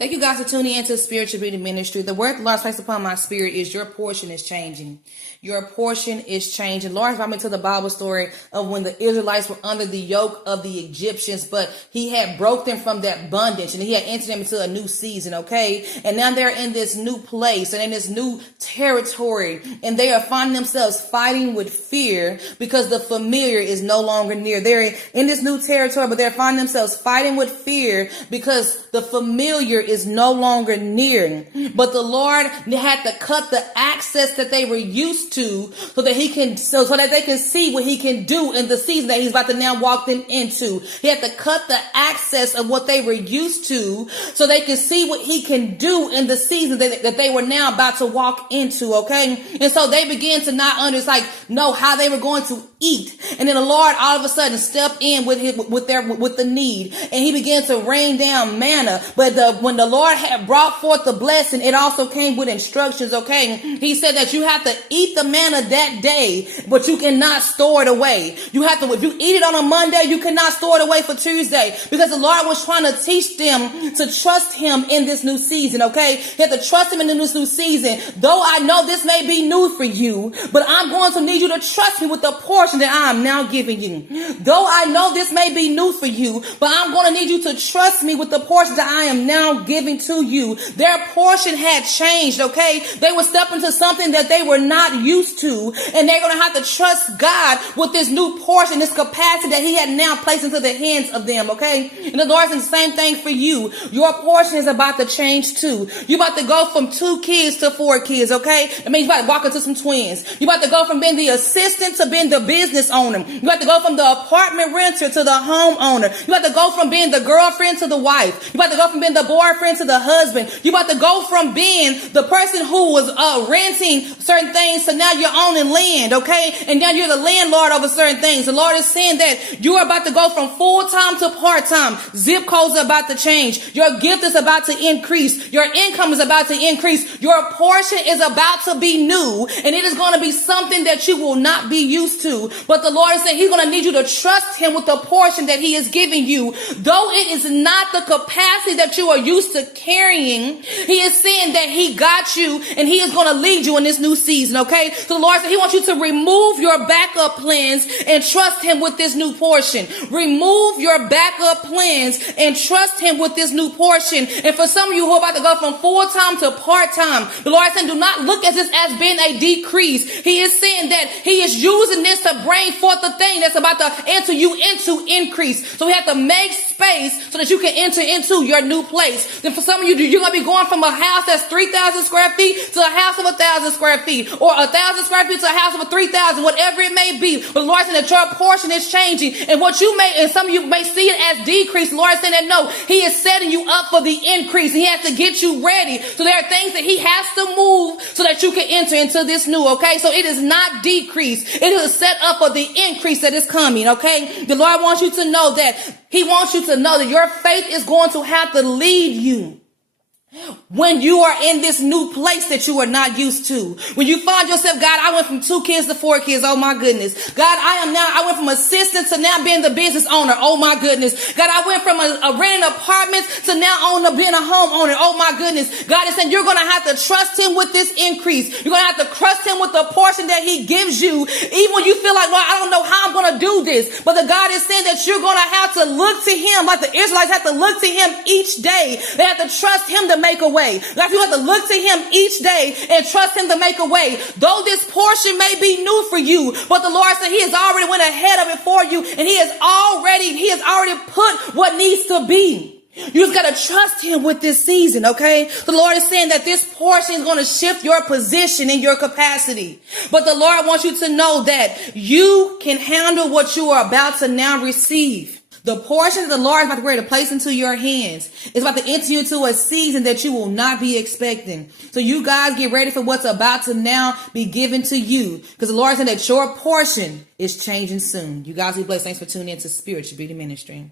Thank you guys for tuning into Spiritual Beauty Ministry. The word the Lord placed upon my spirit is your portion is changing. Your portion is changing. Lord brought me to the Bible story of when the Israelites were under the yoke of the Egyptians, but he had broke them from that bondage and he had entered them into a new season, okay? And now they're in this new place and in this new territory, and they are finding themselves fighting with fear because the familiar is no longer near. They're in this new territory, but they're finding themselves fighting with fear because the familiar is no longer near. But the Lord had to cut the access that they were used to so that they can see what he can do in the season that he's about to now walk them into. He had to cut the access of what they were used to so they can see what he can do in the season that they were now about to walk into, okay? And so they began to not know how they were going to eat. And then the Lord all of a sudden stepped in with the need, and he began to rain down manna. But when the Lord had brought forth the blessing, it also came with instructions, okay? He said that you have to eat the manna that day, but you cannot store it away. If you eat it on a Monday, you cannot store it away for Tuesday, because the Lord was trying to teach them to trust him in this new season, okay? He had to trust him in this new season. Though I know this may be new for you, but I'm going to need you to trust me with the portion that I am now giving you. Though I know this may be new for you, but I'm going to need you to trust me with the portion that I am now giving to you. Their portion had changed, okay? They were stepping into something that they were not used to, and they're going to have to trust God with this new portion, this capacity that he had now placed into the hands of them, okay? And the Lord says the same thing for you. Your portion is about to change too. You're about to go from 2 kids to 4 kids, okay? I mean, you're about to walk into some twins. You're about to go from being the assistant to being the business owner. You're about to go from the apartment renter to the homeowner. You're about to go from being the girlfriend to the wife. You're about to go from being the boyfriend to the husband. You're about to go from being the person who was renting certain things to now you're owning land, okay? And now you're the landlord over certain things. The Lord is saying that you are about to go from full-time to part-time. Zip codes are about to change. Your gift is about to increase. Your income is about to increase. Your portion is about to be new, and it is going to be something that you will not be used to. But the Lord is saying he's going to need you to trust him with the portion that he is giving you. Though it is not the capacity that you are used to carrying, he is saying that he got you and he is going to lead you in this new season, okay? So the Lord said he wants you to remove your backup plans and trust him with this new portion. Remove your backup plans and trust him with this new portion. And for some of you who are about to go from full-time to part-time, the Lord is saying do not look at this as being a decrease. He is saying that he is using this to bring forth the thing that's about to enter you into increase. So we have to make space so that you can enter into your new place. Then for some of you, you're going to be going from a house that's 3,000 square feet to a house of 1,000 square feet, or 1,000 square feet to a house of 3,000, whatever it may be. But the Lord said that your portion is changing, and some of you may see it as decrease. The Lord is saying that no, he is setting you up for the increase. He has to get you ready. So there are things that he has to move so that you can enter into this new, okay? So it is not decrease. It is set up for the increase that is coming, okay? The Lord wants you to know that he wants you to know that your faith is going to have to lead you when you are in this new place that you are not used to. When you find yourself, God, I went from 2 kids to 4 kids. Oh my goodness. God, I went from assistant to now being the business owner. Oh my goodness. God, I went from a renting apartments to now being a homeowner. Oh my goodness. God is saying you're going to have to trust him with this increase. You're going to have to trust him with the portion that he gives you. Even when you feel like, well, I don't know how I'm going to do this. But the God is saying that you're going to have to look to him like the Israelites have to look to him each day. They have to trust him to make a way. Like you have to look to him each day and trust him to make a way. Though this portion may be new for you, but the Lord said he has already went ahead of it for you, and he has already put what needs to be. You just got to trust him with this season, okay? The Lord is saying that this portion is going to shift your position and your capacity. But the Lord wants you to know that you can handle what you are about to now receive. The portion that the Lord is about to ready to place into your hands is about to enter you into a season that you will not be expecting. So you guys get ready for what's about to now be given to you, because the Lord said that your portion is changing soon. You guys be blessed. Thanks for tuning in to Spiritual Beauty Ministry.